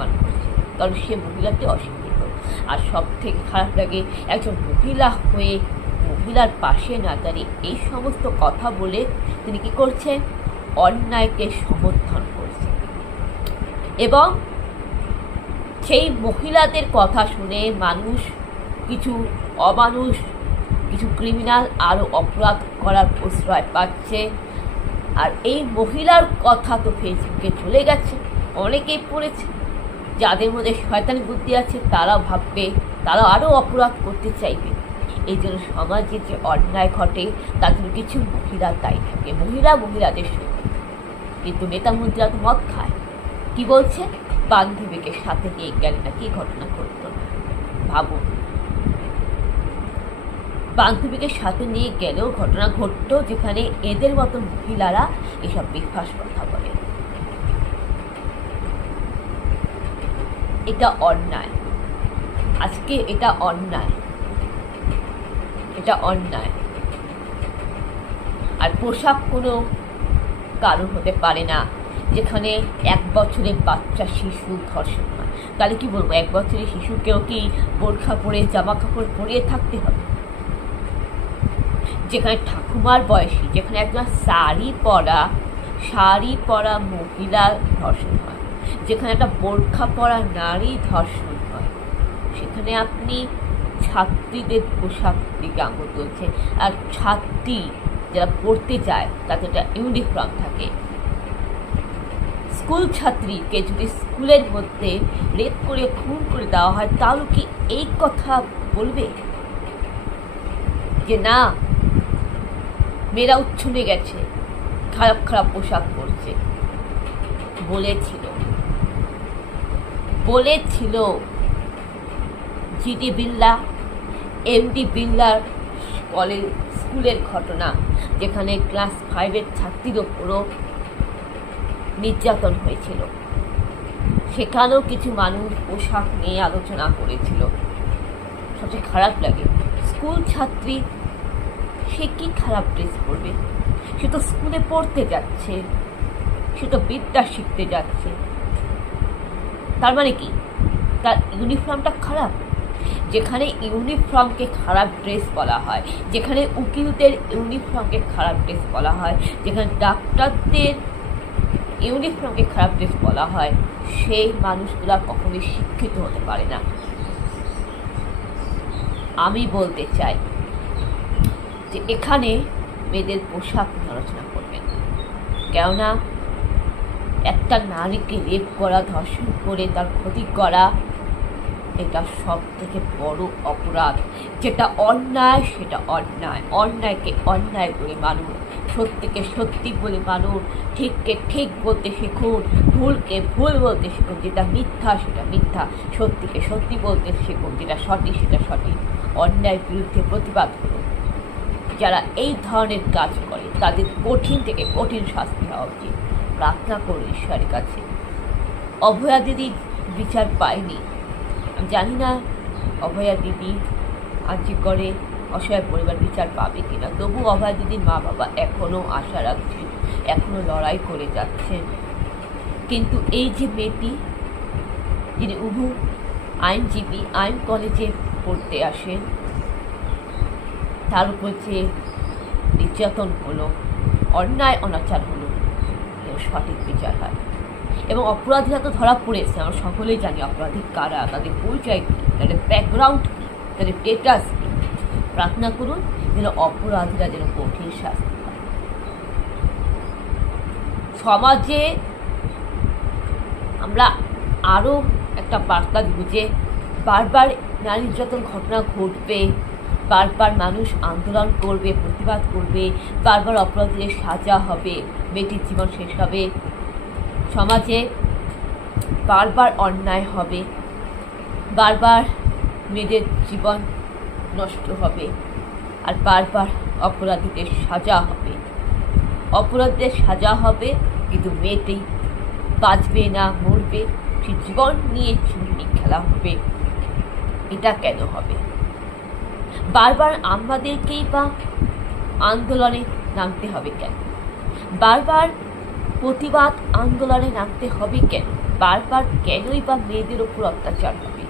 অসম্মান করছে, কারণ সে মহিলাটি অশিক্ষিত। আর সব থেকে খারাপ লাগে একজন মহিলা হয়ে মহিলার পাশে না দাঁড়িয়ে এই সমস্ত কথা বলে তিনি কি করছেন, অন্যায়কে সমর্থন করছেন। এবং সেই মহিলাদের কথা শুনে মানুষ, কিছু অমানুষ, কিছু ক্রিমিনাল আরও অপরাধ করার প্রশ্রয় পাচ্ছে। আর এই মহিলার কথা তো ফেসবুকে চলে গেছে, অনেকেই পড়েছে। যাদের মধ্যে শয়তানি বুদ্ধি আছে তারা ভাববে, তারা আরও অপরাধ করতে চাইবে। এই জন্য সমাজে যে অন্যায় ঘটে তার জন্য কিছু মহিলা দায়ী থাকে, মহিলাদের সঙ্গে। কিন্তু নেতা মন্ত্রীরা তো মদ খায়। কি বলছে, বান্ধবীকে সাথে নিয়ে গেলে নাকি ঘটনা ঘটত না। ভাবুন, বান্ধবীকে সাথে নিয়ে গেলেও ঘটনা ঘটতো, যেখানে এদের মতো মহিলারা এসব বিফাস কথা বলে। এটা অন্যায়, আজকে এটা অন্যায়, এটা অন্যায়। আর পোশাক কোনো কারণ হতে পারে না, যেখানে 1 বছরের বাচ্চা শিশু ধর্ষণ হয়। তাহলে কি বলবো, 1 বছরের শিশুকেও কি বোরখা পরে জামা কাপড় পরিয়ে থাকতে হবে? যেখানে ঠাকুমার বয়সী, যেখানে একজন শাড়ি পরা মহিলা ধর্ষণ হয়, যেখানে একটা বোরখা পরা নারী ধর্ষণ হয়, সেখানে আপনি ছাত্রীদের পোশাক দিকে আঙুল তুলছে। আর ছাত্রী যারা পড়তে যায় তাদের একটা ইউনিফর্ম থাকে। স্কুল ছাত্রীকে যদি স্কুলের মধ্যে রেপ করে খুন করে দেওয়া হয়, তাহলে কি এই কথা বলবে যে না, মেয়েরা উচ্ছনে গেছে, খারাপ খারাপ পোশাক পরছে? বলেছিল জিডি বিল্লা, এমডি বিল্লার স্কুলের ঘটনা, যেখানে ক্লাস 5-এর ছাত্রীর ওপরও নির্যাতন হয়েছিল। সেখানেও কিছু মানুষ পোশাক নিয়ে আলোচনা করেছিল। সবচেয়ে খারাপ লাগে, স্কুল ছাত্রী, সে কি খারাপ ড্রেস পরবে? সে তো স্কুলে পড়তে যাচ্ছে, সে তো বিদ্যা শিখতে যাচ্ছে। তার মানে কি, তার ইউনিফর্মটা খারাপ? যেখানে ইউনিফর্মকে খারাপ ড্রেস বলা হয়, যেখানে উকিলদের ইউনিফর্মকে খারাপ ড্রেস বলা হয়, যেখানে ডাক্তারদের ইউনিফর্মকে খারাপ ড্রেস বলা হয়, সেই মানুষগুলা কখনোই শিক্ষিত হতে পারে না। আমি বলতে চাই যে এখানে মেয়েদের পোশাক নিয়ে আলোচনা করবেন না, কেননা একটা নারীকে রেপ করা, ধর্ষণ করে তার ক্ষতি করা, এটা সব থেকে বড় অপরাধ। যেটা অন্যায় সেটা অন্যায়, অন্যায়কে অন্যায় বলে মানুন, সত্যিকে সত্যি বলে মানুন, ঠিককে ঠিক বলতে শিখুন, ভুলকে ভুল বলতে শিখুন, যেটা মিথ্যা সেটা মিথ্যা, সত্যিকে সত্যি বলতে শিখুন, যেটা সঠিক সেটা সঠিক। অন্যায়ের বিরুদ্ধে প্রতিবাদ করুন। যারা এই ধরনের কাজ করে তাদের কঠিন থেকে কঠিন শাস্তি হওয়া উচিত। প্রার্থনা করুন ঈশ্বরের কাছে। অভয়া দিদি বিচার পায়নি, আমি জানি না অভয়া দিদি আর্জি করে অসহায় পরিবার বিচার পাবে কিনা, তবু অভয়া দিদির মা বাবা এখনও আশা রাখছেন, এখনও লড়াই করে যাচ্ছেন। কিন্তু এই যে মেয়েটি, যিনি উভু আইনজীবী, আইন কলেজে পড়তে আসেন, তার উপর যে নির্যাতন হলো, অন্যায় অনাচার হলো, সঠিক বিচার হয়। এবং অপরাধীরা তো ধরা পড়েছে, আমরা সকলেই জানি অপরাধী কারা, তাদের পরিচয় কী, তাদের ব্যাকগ্রাউন্ড কী, তাদের স্টেটাস কী। প্রার্থনা করুন যেন অপরাধীরা যেন কঠিন শাস্তি পায়। সমাজে আমরা আরও একটা বার্তা দিব যে বারবার নারী নির্যাতন ঘটনা ঘটবে, বারবার মানুষ আন্দোলন করবে, প্রতিবাদ করবে, বারবার অপরাধীদের সাজা হবে, মেয়েটির জীবন শেষ হবে, সমাজে বারবার অন্যায় হবে, বারবার মেয়েদের জীবন নষ্ট হবে, আর বারবার অপরাধীদের সাজা হবে। অপরাধীদের সাজা হবে, কিন্তু মেয়েটি বাঁচবে না, মরবে, সে জীবন নিয়ে চুরি খেলা হবে। এটা কেন হবে? বারবার আমাদেরকেই বা আন্দোলনে নামতে হবে কেন? বারবার প্রতিবাদ আন্দোলনে নামতে হবে কেন? বারবার কেনই বা মেয়েদের ওপর অত্যাচার হবে?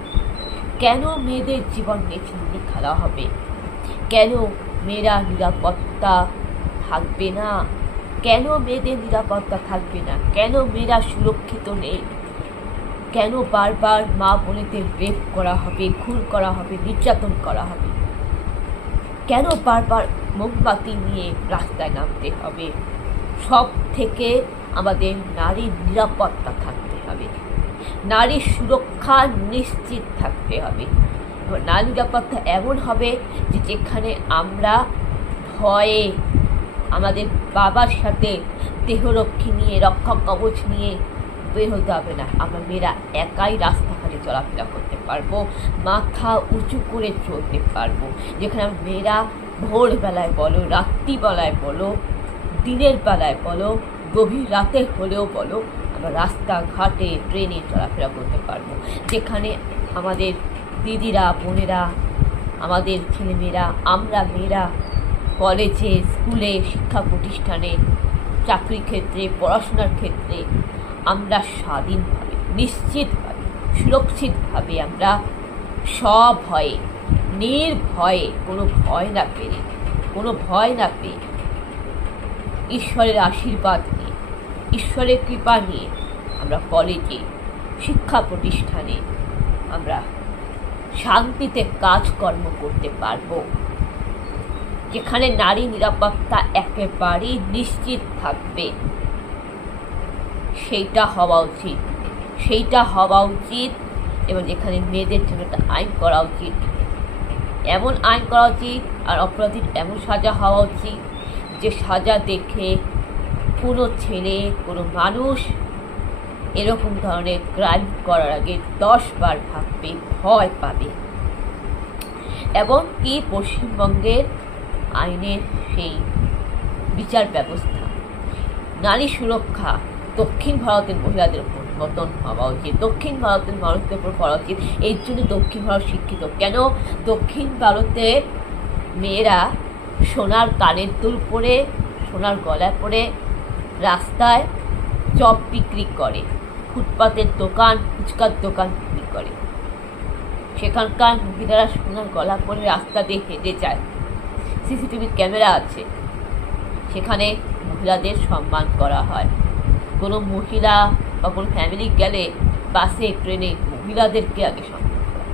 কেন মেয়েদের জীবন নিয়ে খেলা হবে? কেন মেয়েরা নিরাপত্তা থাকবে না? কেন মেয়েদের নিরাপত্তা থাকবে না? কেন মেয়েরা সুরক্ষিত নেই? কেন বারবার মা বোনেদের রেপ করা হবে, খুন করা হবে, নির্যাতন করা হবে? কেন বারবার মোমবাতি নিয়ে রাস্তায় নামতে হবে? সব থেকে আমাদের নারীর নিরাপত্তা থাকতে হবে, নারীর সুরক্ষা নিশ্চিত থাকতে হবে। নারী নিরাপত্তা এমন হবে যে যেখানে আমরা ভয়ে আমাদের বাবার সাথে দেহরক্ষী নিয়ে, রক্ষা কবচ নিয়ে বের হতে হবে না। আমরা মেয়েরা একাই রাস্তাঘাটে চলাফেরা করতে পারবো, মাথা উঁচু করে চলতে পারবো। যেখানে মেয়েরা ভোরবেলায় বলো, রাত্রিবেলায় বলো, দিনের বেলায় বলো, গভীর রাতে হলেও বলো, আমরা রাস্তাঘাটে ট্রেনে চলাফেরা করতে পারবো। যেখানে আমাদের দিদিরা, বোনেরা, আমাদের ছেলেমেয়েরা, আমরা মেয়েরা কলেজে, স্কুলে, শিক্ষা প্রতিষ্ঠানে, চাকরির ক্ষেত্রে, পড়াশোনার ক্ষেত্রে আমরা স্বাধীনভাবে, নিশ্চিতভাবে, সুরক্ষিতভাবে আমরা সভয়ে, নির্ভয়ে, কোনো ভয় না পেয়ে, কোনো ভয় না পেয়ে, ঈশ্বরের আশীর্বাদ নিয়ে, ঈশ্বরের কৃপা নিয়ে আমরা কলেজে, শিক্ষা প্রতিষ্ঠানে আমরা শান্তিতে কাজকর্ম করতে পারবো। যেখানে নারী নিরাপত্তা একেবারেই নিশ্চিত থাকবে, সেইটা হওয়া উচিত, সেইটা হওয়া উচিত। এবং যেখানে মেয়েদের জন্য একটা আইন করা উচিত, এমন আইন করা উচিত, আর অপরাধীর এমন সাজা হওয়া উচিত যে সাজা দেখে কোনো ছেলে, কোনো মানুষ এরকম ধরনের ক্রাইম করার আগে 10 বার ভাববে, ভয় পাবে। এবং কি পশ্চিমবঙ্গের আইনের সেই বিচার ব্যবস্থা, নারী সুরক্ষা দক্ষিণ ভারতের মহিলাদের উপর মতন হওয়া উচিত, দক্ষিণ ভারতের মানুষদের উপর করা উচিত। এর জন্য দক্ষিণ ভারত শিক্ষিত। কেন? দক্ষিণ ভারতে মেয়েরা সোনার কানের দুল পরে, সোনার গলায় পরে রাস্তায় চপ বিক্রি করে, ফুটপাতের দোকান, ফুচকার দোকান বিক্রি করে। সেখানকার মহিলারা সোনার গলা পরে রাস্তা দিয়ে হেঁটে যায়, সিসিটিভির ক্যামেরা আছে, সেখানে মহিলাদের সম্মান করা হয়। কোনো মহিলা বা কোনো ফ্যামিলি গেলে বাসে, ট্রেনে মহিলাদেরকে আগে সম্মান করা,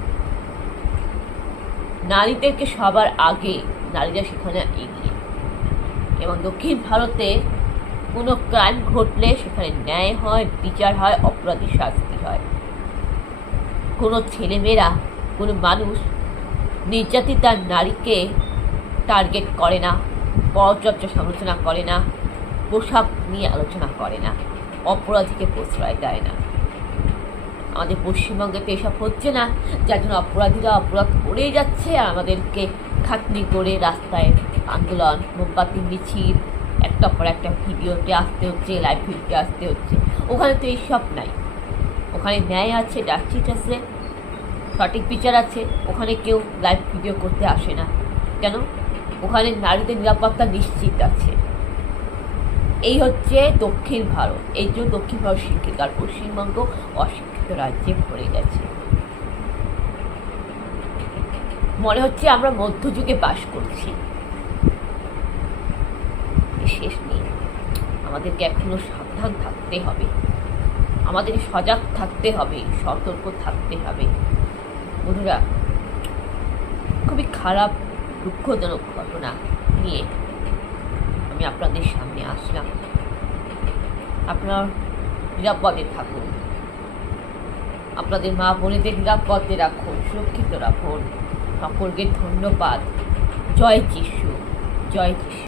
নারীদেরকে সবার আগে, নারীরা সেখানে এগিয়ে। এবং দক্ষিণ ভারতে কোনো ক্রাইম ঘটলে সেখানে ন্যায় হয়, বিচার হয়, অপরাধী শাস্তি হয়। কোনো ছেলেমেয়েরা, কোনো মানুষ নির্যাতিতা নারীকে টার্গেট করে না, পরচর্চা সমালোচনা করে না, পোশাক নিয়ে আলোচনা করে না, অপরাধীকে প্রশ্রয় দেয় না। আমাদের পশ্চিমবঙ্গে তো এসব হচ্ছে না, যার জন্য অপরাধীরা অপরাধ করেই যাচ্ছে, আর আমাদেরকে খাটনি করে রাস্তায় আন্দোলন, মোমবাতি মিছিল, একটা পর একটা ভিডিওতে আসতে হচ্ছে, লাইভ ভিডিওতে আসতে হচ্ছে। ওখানে তো এইসব নাই, ওখানে ন্যায় আছে, জাস্টিস আছে, সঠিক বিচার আছে। ওখানে কেউ লাইভ ভিডিও করতে আসে না। কেন? ওখানে নারীদের নিরাপত্তা নিশ্চিত আছে। এই হচ্ছে দক্ষিণ ভারত। এই জন্য দক্ষিণ ভারত শিক্ষিত, আর পশ্চিমবঙ্গ অশিক্ষিত রাজ্যে ভরে গেছে। মনে হচ্ছে আমরা মধ্যযুগে বাস করছি। শেষ নেই, আমাদেরকে এখনো সাবধান থাকতে হবে, আমাদের সজাগ থাকতে হবে, সতর্ক থাকতে হবে। বন্ধুরা, খুবই খারাপ, দুঃখজনক ঘটনা নিয়ে আমি আপনাদের সামনে আসলাম। আপনারা নিরাপদে থাকুন, আপনাদের মা বোনেদের নিরাপদে রাখুন, সুরক্ষিত রাখুন। সকলকে ধন্যবাদ। জয় যিশু, জয় যিশু।